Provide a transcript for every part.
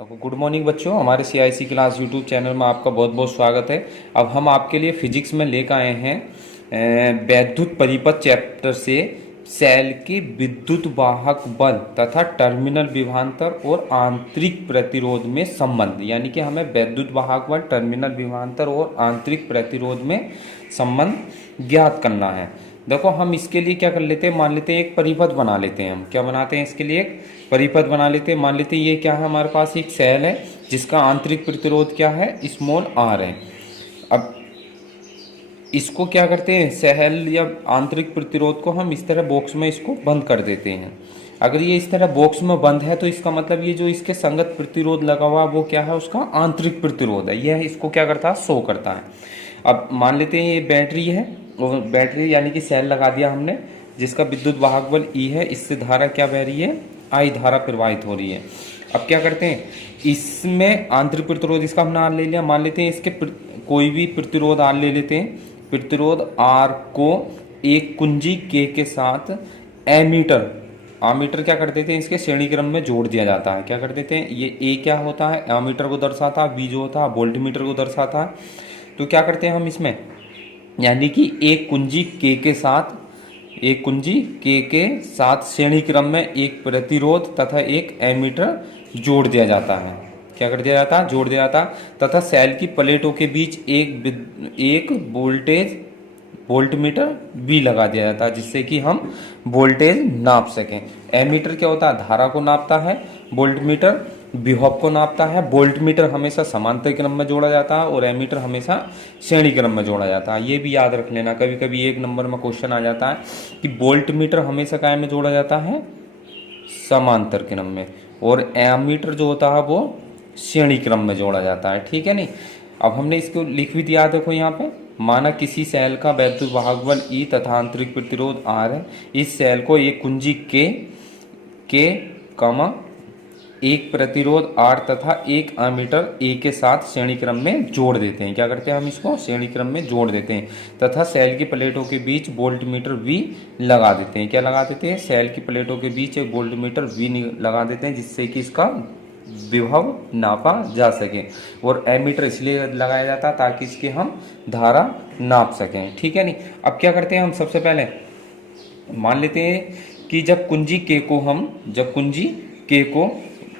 तो good morning बच्चों, हमारे सीआईसी क्लास यूट्यूब चैनल में आपका बहुत बहुत स्वागत है। अब हम आपके लिए फिजिक्स में लेकर आए हैं वैद्युत परिपथ चैप्टर से सेल के विद्युत वाहक बल तथा टर्मिनल विभवांतर और आंतरिक प्रतिरोध में संबंध, यानी कि हमें वैद्युत वाहक बल, टर्मिनल विभवांतर और आंतरिक प्रतिरोध में संबंध ज्ञात करना है। देखो, हम इसके लिए क्या कर लेते हैं, मान लेते हैं एक परिपथ बना लेते हैं। हम क्या बनाते हैं, इसके लिए एक परिपथ बना लेते हैं। मान लेते हैं ये क्या है, हमारे पास एक सेल है जिसका आंतरिक प्रतिरोध क्या है, स्मॉल आर है। अब इसको क्या करते हैं, सेल या आंतरिक प्रतिरोध को हम इस तरह बॉक्स में इसको बंद कर देते हैं। अगर ये इस तरह बॉक्स में बंद है तो इसका मतलब ये जो इसके संगत प्रतिरोध लगा हुआ वो क्या है, उसका आंतरिक प्रतिरोध है। यह इसको क्या करता है, शो करता है। अब मान लेते हैं ये बैटरी है, और बैटरी यानी कि सेल लगा दिया हमने जिसका विद्युत वाहक बल ई है। इससे धारा क्या बह रही है, आई धारा प्रवाहित हो रही है। अब क्या करते हैं, इसमें आंतरिक प्रतिरोध इसका हमने आर ले लिया। मान लेते हैं इसके कोई भी प्रतिरोध आर ले लेते हैं। प्रतिरोध आर को एक कुंजी के साथ एमीटर, आमीटर क्या कर देते हैं, इसके श्रेणी क्रम में जोड़ दिया जाता है। क्या कर देते हैं, ये ए क्या होता है, एमीटर को दर्शाता है, बी जो होता है वोल्टमीटर को दर्शाता है। तो क्या करते हैं हम इसमें, यानी कि एक कुंजी के साथ, एक कुंजी के साथ श्रेणी क्रम में एक प्रतिरोध तथा एक एमीटर जोड़ दिया जाता है। क्या कर दिया जाता है, जोड़ दिया जाता है। तथा सेल की प्लेटों के बीच एक वोल्टेज वोल्टमीटर भी लगा दिया जाता है जिससे कि हम वोल्टेज नाप सकें। एमीटर क्या होता है, धारा को नापता है। वोल्टमीटर विभव को नापता है। वोल्टमीटर हमेशा समांतर क्रम में जोड़ा जाता है और एमीटर हमेशा श्रेणी क्रम में जोड़ा जाता है। ये भी याद रख लेना, कभी कभी एक नंबर में क्वेश्चन आ जाता है कि वोल्टमीटर हमेशा काय में जोड़ा जाता है, समांतर क्रम में, और एमीटर जो होता है वो श्रेणी क्रम में जोड़ा जाता है। ठीक है नहीं। अब हमने इसको लिख भी दिया, देखो यहाँ पे, माना किसी सेल का वैद्युत वाहक बल ई तथा आंतरिक प्रतिरोध आर है। इस सेल को एक कुंजी के कमा एक प्रतिरोध आर तथा एक एमीटर ए के साथ श्रेणी क्रम में जोड़ देते हैं। क्या करते हैं, हम इसको श्रेणी क्रम में जोड़ देते हैं तथा सेल की प्लेटों के बीच वोल्टमीटर वी लगा देते हैं। क्या लगा देते हैं, सेल की प्लेटों के बीच एक वोल्टमीटर वी लगा देते हैं जिससे कि इसका विभव नापा जा सके। और एमीटर इसलिए लगाया जाता है ताकि इसके हम धारा नाप सकें। ठीक है नहीं। अब क्या करते हैं हम, सबसे पहले मान लेते हैं कि जब कुंजी के को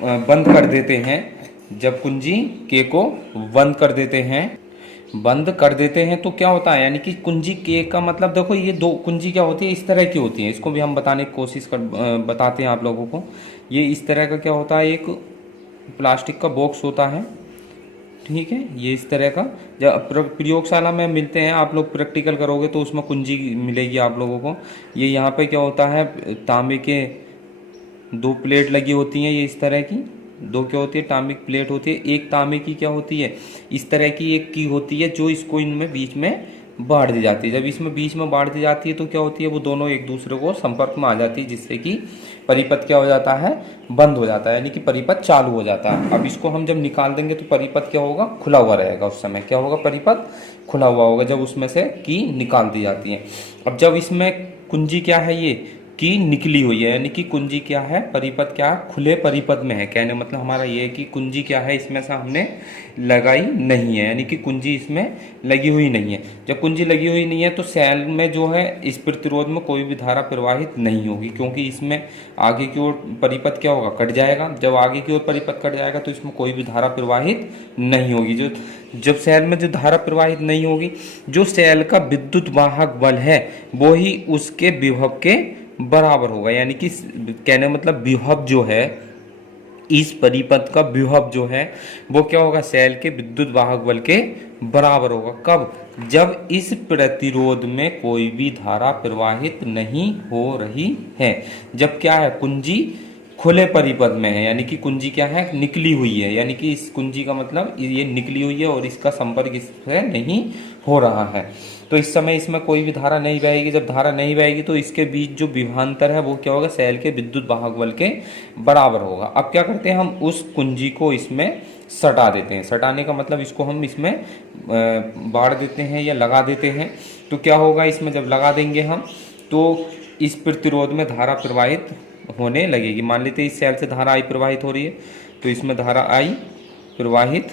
बंद कर देते हैं, जब कुंजी के को बंद कर देते हैं तो क्या होता है, यानी कि कुंजी के का मतलब, देखो ये दो कुंजी क्या होती है, इस तरह की होती है। इसको भी हम बताने की कोशिश बताते हैं आप लोगों को। ये इस तरह का क्या होता है, एक प्लास्टिक का बॉक्स होता है। ठीक है, ये इस तरह का। जब प्रयोगशाला में मिलते हैं, आप लोग प्रैक्टिकल करोगे तो उसमें कुंजी मिलेगी आप लोगों को। ये यहाँ पे क्या होता है, तांबे के दो प्लेट लगी होती हैं, ये इस तरह की दो क्या होती है, तांबे की प्लेट होती है। एक तांबे की क्या होती है, इस तरह की एक की होती है जो इसको इनमें बीच में बांट दी जाती है। जब इसमें बीच में बांट दी जाती है तो क्या होती है, वो दोनों एक दूसरे को संपर्क में आ जाती है जिससे कि परिपथ क्या हो जाता है, बंद हो जाता है, यानी कि परिपथ चालू हो जाता है। अब इसको हम जब निकाल देंगे तो परिपथ क्या होगा, खुला हुआ रहेगा। उस समय क्या होगा, परिपथ खुला हुआ होगा जब उसमें से की निकाल दी जाती है। अब जब इसमें कुंजी क्या है, ये की निकली हुई है, यानी कि कुंजी क्या है, परिपथ क्या खुले परिपथ में है। कहने मतलब हमारा ये है कि कुंजी क्या है, इसमें से हमने लगाई नहीं है, यानी कि कुंजी इसमें लगी हुई नहीं है। जब कुंजी लगी हुई नहीं है तो सेल में जो है इस प्रतिरोध में कोई भी धारा प्रवाहित नहीं होगी, क्योंकि इसमें आगे की ओर परिपथ क्या होगा, कट जाएगा। जब आगे की ओर परिपथ कट जाएगा तो इसमें कोई भी धारा प्रवाहित नहीं होगी। जब सेल में जो धारा प्रवाहित नहीं होगी, जो सेल का विद्युत वाहक बल है वो ही उसके विभव के बराबर होगा। यानी कि कहने मतलब विभव जो है, इस परिपथ का विभव जो है वो क्या होगा, सेल के विद्युत वाहक बल के बराबर होगा। कब, जब इस प्रतिरोध में कोई भी धारा प्रवाहित नहीं हो रही है। जब क्या है, कुंजी खुले परिपथ में है, यानी कि कुंजी क्या है, निकली हुई है, यानी कि इस कुंजी का मतलब ये निकली हुई है और इसका संपर्क इससे नहीं हो रहा है। तो इस समय इसमें कोई भी धारा नहीं बहेगी। जब धारा नहीं बहेगी तो इसके बीच जो विभवांतर है वो क्या होगा, सेल के विद्युत वाहक बल के बराबर होगा। अब क्या करते हैं, हम उस कुंजी को इसमें सटा देते हैं। सटाने का मतलब इसको हम इसमें बाढ़ देते हैं या लगा देते हैं। तो क्या होगा, इसमें जब लगा देंगे हम तो इस प्रतिरोध में धारा प्रवाहित होने लगेगी। मान लेते हैं इस सेल से धारा आई प्रवाहित हो रही है, तो इसमें धारा आई प्रवाहित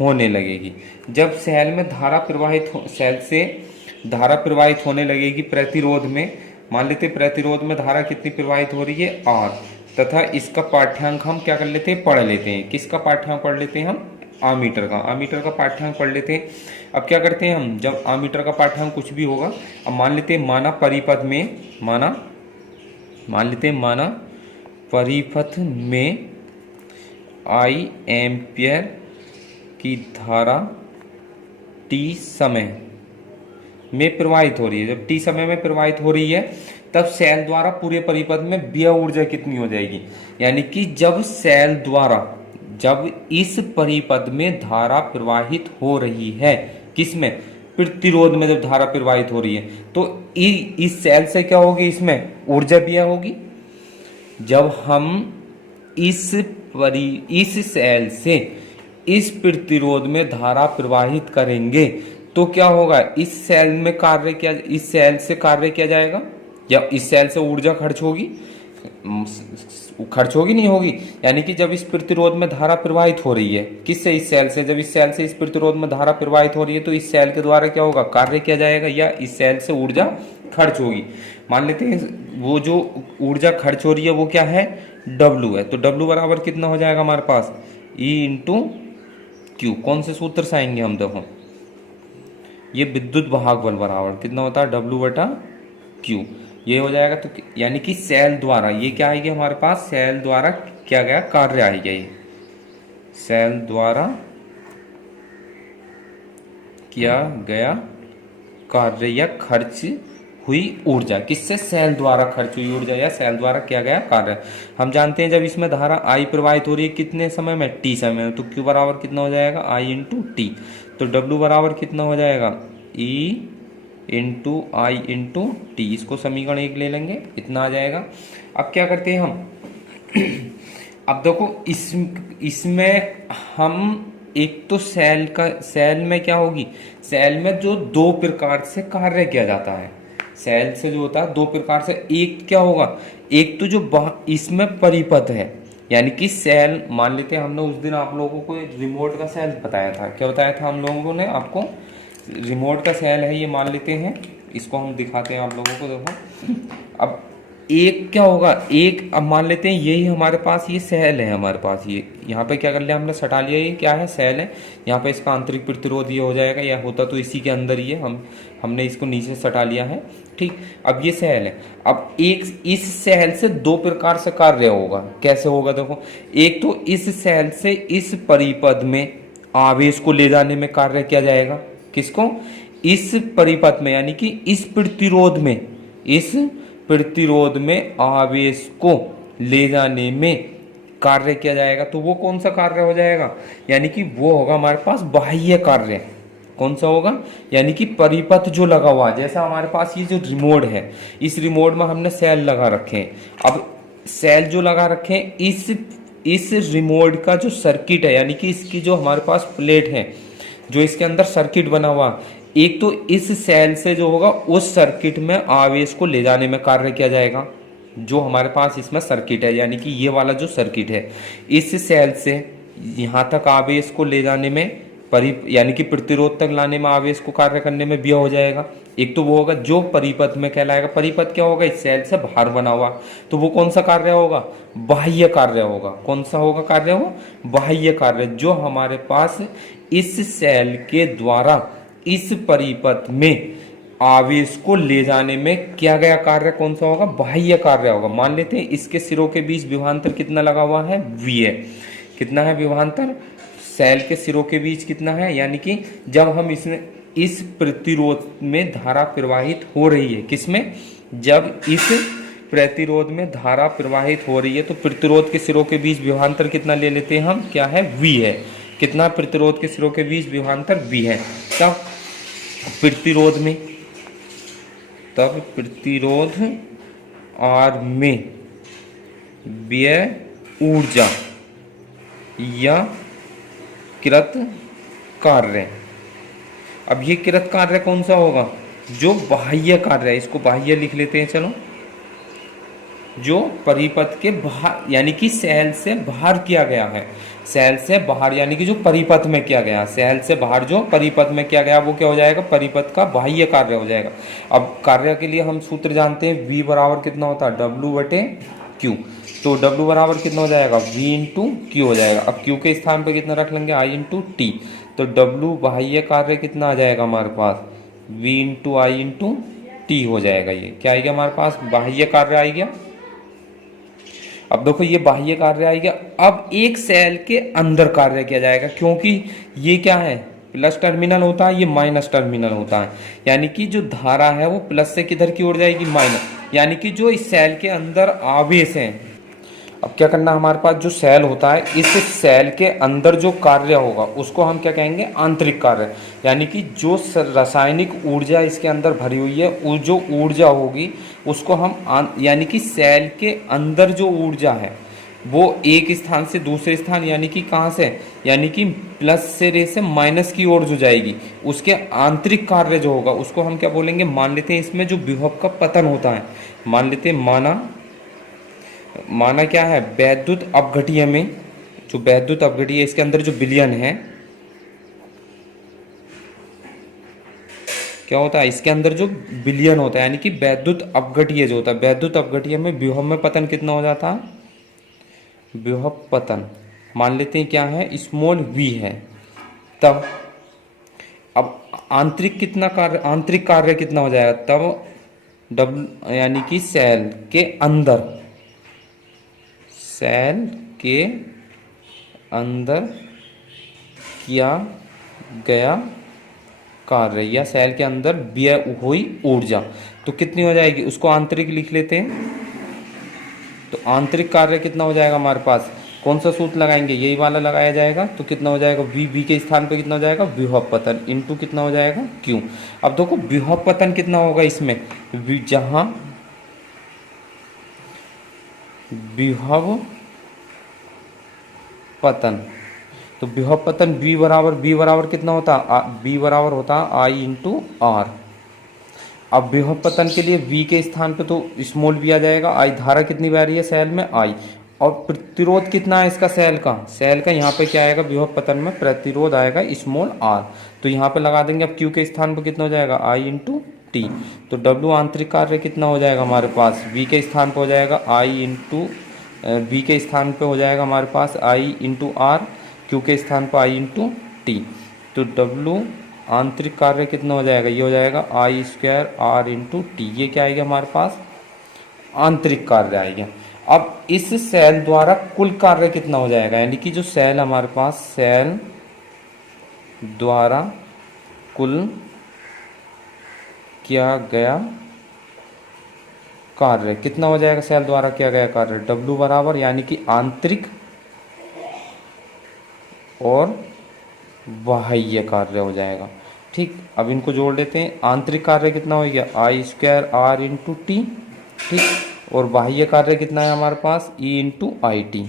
होने लगेगी। जब सेल में धारा प्रवाहित सेल से धारा प्रवाहित होने लगेगी प्रतिरोध में, मान लेते प्रतिरोध में धारा कितनी प्रवाहित हो रही है, आर, तथा इसका पाठ्यांक हम क्या कर लेते हैं, पढ़ लेते हैं। किसका पाठ्यांक पढ़ लेते हैं हम, आमीटर का। आमीटर का पाठ्यांक पढ़ लेते हैं। अब क्या करते हैं हम, जब आमीटर का पाठ्यांक कुछ भी होगा, अब मान लेते हैं माना परिपथ में, मान लेते हैं माना परिपथ में आई एम्पियर की धारा टी समय में प्रवाहित हो रही है। जब टी समय में प्रवाहित हो रही है, तब सेल द्वारा पूरे परिपथ में व्यय ऊर्जा कितनी हो जाएगी, यानी कि जब सेल द्वारा, जब इस परिपथ में धारा प्रवाहित हो रही है, किसमें, प्रतिरोध में जब धारा प्रवाहित हो रही है, तो इस सेल से क्या होगी, इसमें ऊर्जा व्यय होगी। जब हम इस सेल से इस प्रतिरोध में धारा प्रवाहित करेंगे, तो क्या होगा, इस सेल में कार्य किया, इस सेल से कार्य किया जाएगा, या इस सेल से ऊर्जा खर्च होगी, नहीं होगी। यानी कि जब इस प्रतिरोध में धारा प्रवाहित हो रही है, किससे, इस सेल से, जब इस सेल से इस प्रतिरोध में धारा प्रवाहित हो रही है, तो इस सेल के द्वारा क्या होगा, कार्य किया जाएगा, या इस सेल से ऊर्जा खर्च होगी। मान लेते हैं वो जो ऊर्जा खर्च हो रही है वो क्या है, W है। तो W बराबर कितना हो जाएगा हमारे पास, E इंटू क्यू। कौन से सूत्र से आएंगे हम, देखो ये विद्युत वाहक बल बराबर कितना होता है, W बटा क्यू, ये हो जाएगा। तो यानी कि सेल द्वारा ये क्या आएगी हमारे पास, सेल द्वारा क्या गया कार्य आएगा, ये सेल द्वारा किया गया कार्य या खर्च हुई ऊर्जा, किससे, सेल द्वारा खर्च हुई ऊर्जा या सेल द्वारा किया गया कार्य। हम जानते हैं जब इसमें धारा आई प्रवाहित हो रही है कितने समय में, टी समय में, तो क्यू बराबर कितना हो जाएगा, आई इंटू टी। तो डब्ल्यू बराबर कितना हो जाएगा, ई इंटू आई इंटू टी। इसको समीकरण 1 ले लेंगे, इतना आ जाएगा। अब क्या करते हैं हम अब देखो इसमें हम एक तो सेल में क्या होगी, सेल में जो दो प्रकार से कार्य किया जाता है, सेल से जो होता है दो प्रकार से, एक क्या होगा, एक तो जो इसमें परिपथ है, यानी कि सेल, मान लेते हैं हमने उस दिन आप लोगों को रिमोट का सेल बताया था, क्या बताया था हम लोगों ने आपको, रिमोट का सेल है ये, मान लेते हैं इसको हम दिखाते हैं आप लोगों को। देखो अब एक क्या होगा, एक अब मान लेते हैं यही हमारे पास ये सेल है, हमारे पास ये यहाँ पे क्या कर लिया हमने, सटा लिया, ये क्या है, सेल है। यहाँ पे इसका आंतरिक प्रतिरोध ये हो जाएगा, या होता तो इसी के अंदर ही है, हमने इसको नीचे सटा लिया है, ठीक। अब ये सेल है। अब एक इस सेल से दो प्रकार से कार्य होगा, कैसे होगा देखो, एक तो इस सेल से इस परिपथ में आवेश को ले जाने में कार्य किया जाएगा, किसको, इस परिपथ में, यानी कि इस प्रतिरोध में आवेश को ले जाने में कार्य किया जाएगा। तो वो कौन सा कार्य हो जाएगा, यानी कि वो होगा हमारे पास बाह्य कार्य। कौन सा होगा, यानी कि परिपथ जो लगा हुआ, जैसा हमारे पास ये जो रिमोट है, इस रिमोट में हमने सेल लगा रखे हैं। अब सेल जो लगा रखे हैं, इस रिमोट का जो सर्किट है, यानी कि इसकी जो हमारे पास प्लेट है, जो इसके अंदर सर्किट बना हुआ, एक तो इस सेल से जो होगा उस सर्किट में आवेश को ले जाने में कार्य किया जाएगा, जो हमारे पास इसमें सर्किट है, यानी कि ये वाला जो सर्किट है, इस सेल से यहाँ तक आवेश को ले जाने में, यानी कि प्रतिरोध तक लाने में आवेश को कार्य करने में व्यय हो जाएगा। एक तो वो होगा जो परिपथ में कहलाएगा, परिपथ क्या होगा, इस सेल से बाहर बना हुआ, तो वो कौन सा कार्य होगा, बाह्य कार्य होगा। कौन सा होगा कार्य, हो बाह्य कार्य, जो हमारे पास इस सेल के द्वारा इस परिपथ में आवेश को ले जाने में किया गया कार्य कौन सा होगा, बाह्य कार्य होगा। मान लेते हैं इसके सिरों के बीच विभवांतर कितना लगा हुआ है, V है। कितना है विभवांतर, सेल के सिरों के बीच कितना है, यानी कि जब हम इस प्रतिरोध में धारा प्रवाहित हो रही है, किसमें, जब इस प्रतिरोध में धारा प्रवाहित हो रही है, तो प्रतिरोध के सिरों के बीच विभवांतर कितना ले लेते हैं हम, क्या है, V है। कितना, प्रतिरोध के सिरों के बीच विभवांतर V है। तब प्रतिरोध R में व्यय ऊर्जा या कृत कार्य। अब ये कृत कार्य कौन सा होगा, जो बाह्य कार्य है, इसको बाह्य लिख लेते हैं, चलो जो परिपथ के बाहर यानी कि सेल से बाहर किया गया है, सेल से बाहर यानी कि जो परिपथ में किया गया, सेल से बाहर जो परिपथ में किया गया वो क्या हो जाएगा, परिपथ का बाह्य कार्य हो जाएगा। अब कार्य के लिए हम सूत्र जानते हैं, V बराबर कितना होता है, W/Q। तो W बराबर कितना हो जाएगा, V इंटू क्यू हो जाएगा। अब Q के स्थान पर कितना रख लेंगे, I इंटू टी। तो W बाह्य कार्य कितना आ जाएगा हमारे पास, V इंटू आई इंटू टी हो जाएगा। ये क्या आएगा हमारे पास, बाह्य कार्य आ गया। अब देखो ये बाह्य कार्य आएगा। अब एक सेल के अंदर कार्य किया जाएगा, क्योंकि ये क्या है, प्लस टर्मिनल होता है, ये माइनस टर्मिनल होता है, यानी कि जो धारा है वो प्लस से किधर की ओर जाएगी, माइनस, यानी कि जो इस सेल के अंदर आवेश है। अब क्या करना है, हमारे पास जो सेल होता है, इस सेल के अंदर जो कार्य होगा उसको हम क्या कहेंगे, आंतरिक कार्य। यानी कि जो रासायनिक ऊर्जा इसके अंदर भरी हुई है, वो जो ऊर्जा होगी उसको हम यानी कि सेल के अंदर जो ऊर्जा है वो एक स्थान से दूसरे स्थान, यानी कि कहाँ से, यानी कि प्लस से रे से माइनस की ओर जो जाएगी, उसके आंतरिक कार्य जो होगा उसको हम क्या बोलेंगे, मान लेते हैं इसमें जो विभव का पतन होता है, मान लेते हैं माना क्या है, वैद्युत अपघटीय में, जो वैद्युत अपघटीय इसके अंदर जो विलयन है, क्या होता है, इसके अंदर जो विलयन होता है, यानी कि वैद्युत अपघटीय जो होता है, वैद्युत अपघटीय में विभव में पतन कितना हो जाता है, विभव पतन मान लेते हैं क्या है, स्मॉल v है। तब अब आंतरिक कितना कार्य, आंतरिक कार्य कितना हो जाएगा, तब W यानी कि सेल के अंदर, सेल के अंदर किया गया कार्य या सेल के अंदर व्यय हुई ऊर्जा तो कितनी हो जाएगी, उसको आंतरिक लिख लेते हैं। तो आंतरिक कार्य कितना हो जाएगा हमारे पास, कौन सा सूत्र लगाएंगे, यही वाला लगाया जाएगा। तो कितना हो जाएगा, V के स्थान पे कितना हो जाएगा, विभव पतन इंटू कितना हो जाएगा, Q। अब देखो विभव पतन कितना होगा इसमें, जहां विभव पतन, तो विभव पतन V बराबर कितना होता है, V बराबर होता है I इंटू आर। अब विभव पतन के लिए V के स्थान पे तो स्मॉल v आ जाएगा, I धारा कितनी बह रही है सेल में, I, और प्रतिरोध कितना है इसका, सेल का यहाँ पे क्या आएगा, विभव पतन में प्रतिरोध आएगा स्मॉल r। तो यहाँ पे लगा देंगे। अब Q के स्थान पे कितना हो जाएगा, I इंटू टी। तो W आंतरिक कार्य कितना हो जाएगा हमारे पास, V के स्थान पे हो जाएगा I इंटू, V के स्थान पे हो जाएगा हमारे पास I इंटू आर, Q के स्थान पर I इंटू टी। तो W आंतरिक कार्य कितना हो जाएगा, ये हो जाएगा I square R into T. ये क्या आएगा हमारे पास, आंतरिक कार्य आएगा। अब इस सेल द्वारा कुल कार्य कितना हो जाएगा, यानी कि जो सेल हमारे पास, सेल द्वारा कुल किया गया कार्य कितना हो जाएगा, सेल द्वारा किया गया कार्य W बराबर, यानी कि आंतरिक और बाह्य कार्य हो जाएगा। ठीक, अब इनको जोड़ लेते हैं। आंतरिक कार्य कितना हो गया, I square R into T, ठीक, और बाह्य कार्य कितना है हमारे पास, E इंटू आई टी।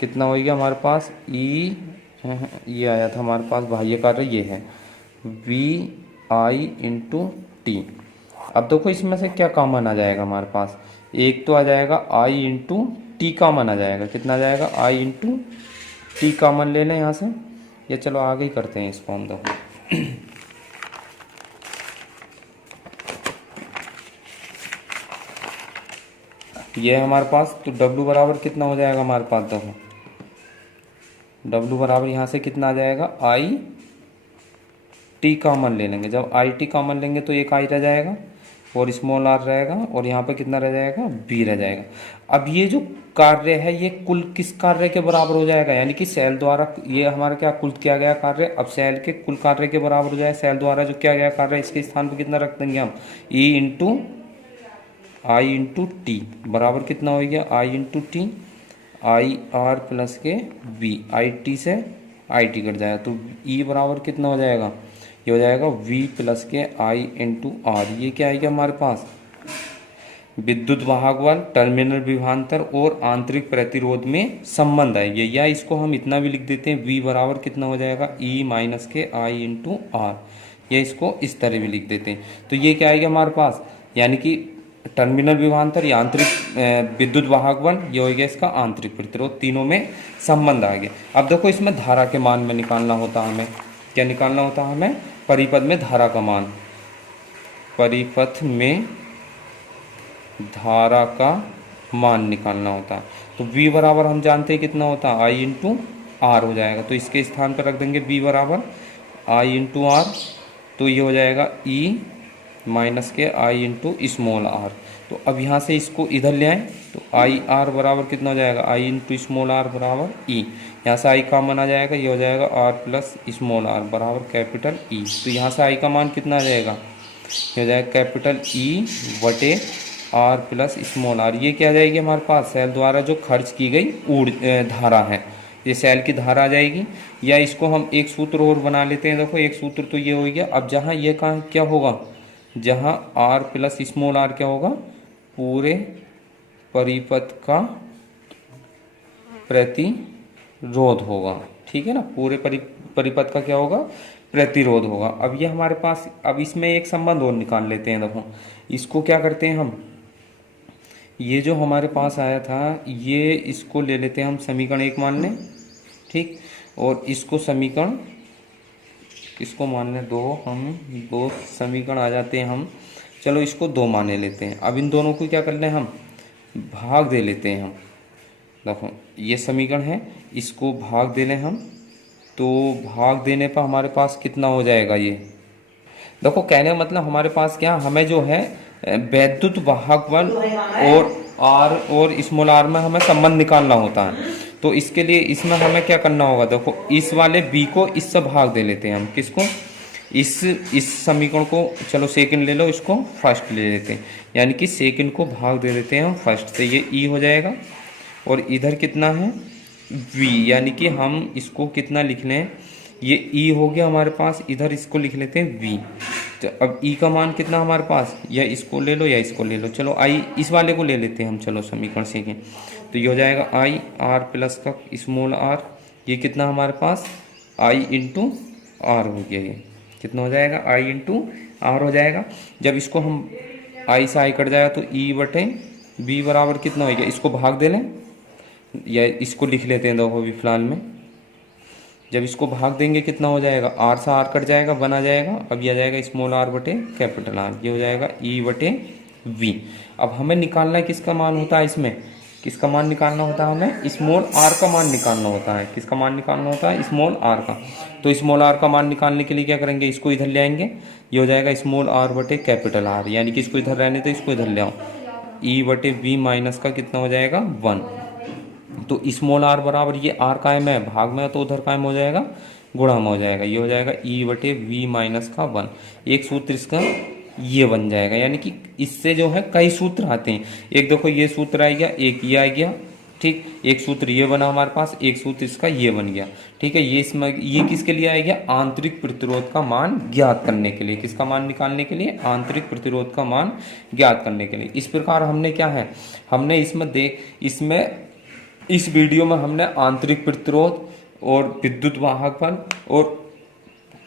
कितना हो गया हमारे पास, E, ये आया था हमारे पास बाह्य कार्य, ये है V I इंटू टी। अब देखो इसमें से क्या कॉमन आ जाएगा हमारे पास, एक तो आ जाएगा I इंटू टी कॉमन आ जाएगा, कितना आ जाएगा, I इंटू टी कॉमन ले लें यहाँ से, या चलो आगे ही करते हैं इसको हम। देखो ये है हमारे पास, तो W बराबर कितना हो जाएगा हमारे पास, देखो W बराबर यहाँ से कितना आ जाएगा, I टी कॉमन ले लेंगे। जब I टी कॉमन लेंगे तो एक I रह जाएगा और स्मॉल r रहेगा, और यहाँ पे कितना रह जाएगा, B रह जाएगा। अब ये जो कार्य है ये कुल किस कार्य के बराबर हो जाएगा, यानी कि सेल द्वारा ये हमारा क्या कुल किया गया कार्य, अब सेल के कुल कार्य के बराबर हो जाए। सेल द्वारा जो किया गया कार्य, इसके स्थान पर कितना रख देंगे हम, E इंटू आई इंटू टी बराबर कितना हो गया, I into T, I R plus के V, आई टी से आई टी कट जाएगा, तो E बराबर कितना हो जाएगा, ये हो जाएगा V प्लस के I इंटू आर। ये क्या आएगा हमारे पास, विद्युत वाहक बल, टर्मिनल विभवांतर और आंतरिक प्रतिरोध में संबंध है ये, या इसको हम इतना भी लिख देते हैं, V बराबर कितना हो जाएगा, E माइनस के I इंटू आर, या इसको इस तरह भी लिख देते हैं। तो ये क्या आएगा हमारे पास, यानी कि टर्मिनल विभवांतर या आंतरिक विद्युत वाहक बल, ये हो गया इसका आंतरिक प्रतिरोध, तीनों में संबंध आ गया। अब देखो इसमें धारा के मान में निकालना होता है हमें, क्या निकालना होता है हमें, परिपथ में धारा का मान, परिपथ में धारा का मान निकालना होता है। तो V बराबर हम जानते हैं कितना होता है, I इंटू आर हो जाएगा। तो इसके स्थान पर रख देंगे V बराबर I इंटू आर, तो ये हो जाएगा E माइनस के I इंटू स्मॉल आर। तो अब यहाँ से इसको इधर ले आएँ तो आई आर बराबर कितना हो जाएगा, I इंटू स्मॉल आर बराबर E। यहाँ से I कॉमन आ जाएगा, ये हो जाएगा R प्लस स्मॉल आर बराबर कैपिटल E। तो यहाँ से I का मान कितना आ जाएगा, ये हो जाएगा कैपिटल E बटे R प्लस स्मॉल आर। ये क्या आ जाएगी हमारे पास, सेल द्वारा जो खर्च की गई धारा है, ये सेल की धारा आ जाएगी। या इसको हम एक सूत्र और बना लेते हैं। देखो एक सूत्र तो ये हो गया। अब जहाँ ये कहाँ क्या होगा, जहाँ R प्लस स्मॉल आर क्या होगा, पूरे परिपथ का प्रतिरोध होगा, ठीक है ना, पूरे परिपथ का क्या होगा, प्रतिरोध होगा। अब ये हमारे पास, अब इसमें एक संबंध और निकाल लेते हैं। देखो इसको क्या करते हैं हम, ये जो हमारे पास आया था ये, इसको ले लेते हैं हम समीकरण 1 मान लें, ठीक, और इसको समीकरण, इसको मान लें 2, हम 2 समीकरण आ जाते हैं हम, चलो इसको 2 माने लेते हैं। अब इन दोनों को क्या कर लें हम, भाग दे लेते हैं हम। देखो ये समीकरण है, इसको भाग दे लें हम, तो भाग देने पर हमारे पास कितना हो जाएगा, ये देखो कहने का मतलब हमारे पास क्या, हमें जो है वैद्युत वाहक बल और आर और स्मॉल आर में हमें संबंध निकालना होता है। तो इसके लिए इसमें हमें क्या करना होगा, देखो इस वाले बी को इससे भाग दे लेते हैं हम, किसको, इस समीकरण को, चलो सेकंड ले लो, इसको फर्स्ट ले लेते हैं, यानी कि सेकंड को भाग दे देते हैं हम फर्स्ट से, ये ई हो जाएगा। और इधर कितना है v, यानी कि हम इसको कितना लिख लें, ये e हो गया हमारे पास, इधर इसको लिख लेते हैं v। तो अब e का मान कितना हमारे पास, या इसको ले लो या इसको ले लो, चलो i इस वाले को ले लेते हैं हम, चलो समीकरण सेकेंड। तो ये हो जाएगा i r प्लस का स्मॉल r, ये कितना हमारे पास i इंटू आर हो गया, ये कितना हो जाएगा i इंटू आर हो जाएगा। जब इसको हम i से i कट जाएगा तो e बटे b बराबर कितना हो गया, इसको भाग दे लें या इसको लिख लेते हैं, देखो अभी फिलहाल में जब इसको भाग देंगे कितना हो जाएगा, आर से आर कट जाएगा, वन आ जाएगा। अब ये आ जाएगा स्मॉल आर बटे कैपिटल आर, ये हो जाएगा ई बटे वी। अब हमें निकालना है किसका मान होता है, इसमें किसका मान निकालना होता है, हमें स्मॉल आर का मान निकालना होता है। किसका मान निकालना होता है, स्मॉल आर का। तो स्मॉल आर का मान निकालने के लिए क्या करेंगे, इसको इधर ले आएंगे, ये हो जाएगा स्मॉल आर बटे कैपिटल आर, यानी कि इसको इधर रहने तो इसको इधर ले आओ, ई बटे वी माइनस का कितना हो जाएगा 1। तो स्मॉल आर बराबर, ये आर कायम है भाग में, तो उधर कायम हो जाएगा गुणा में हो जाएगा, ये हो जाएगा ई बटे वी माइनस का 1। एक सूत्र इसका ये बन जाएगा, यानी कि इससे जो है कई सूत्र आते हैं। एक देखो ये सूत्र आ गया, एक ये आ गया, ठीक, एक सूत्र ये बना हमारे पास, एक सूत्र इसका ये बन गया, ठीक है। ये इसमें ये किसके लिए आ गया, आंतरिक प्रतिरोध का मान ज्ञात करने के लिए। किसका मान निकालने के लिए, आंतरिक प्रतिरोध का मान ज्ञात करने के लिए। इस प्रकार हमने क्या है, हमने इसमें इस वीडियो में हमने आंतरिक प्रतिरोध और विद्युत वाहक बल और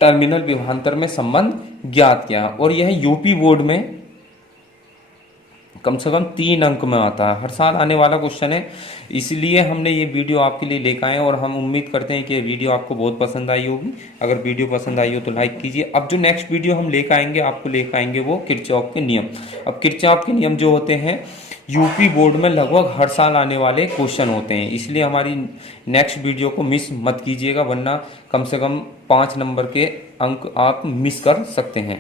टर्मिनल विभवांतर में संबंध ज्ञात किया। और यह यूपी बोर्ड में कम से कम 3 अंक में आता है, हर साल आने वाला क्वेश्चन है, इसलिए हमने ये वीडियो आपके लिए लेकर आए। और हम उम्मीद करते हैं कि ये वीडियो आपको बहुत पसंद आई होगी। अगर वीडियो पसंद आई हो तो लाइक कीजिए। अब जो नेक्स्ट वीडियो हम लेकर आएंगे, आपको लेकर आएंगे वो किरचॉफ के नियम। अब किरचॉफ के नियम जो होते हैं यूपी बोर्ड में लगभग हर साल आने वाले क्वेश्चन होते हैं, इसलिए हमारी नेक्स्ट वीडियो को मिस मत कीजिएगा, वरना कम से कम 5 नंबर के अंक आप मिस कर सकते हैं।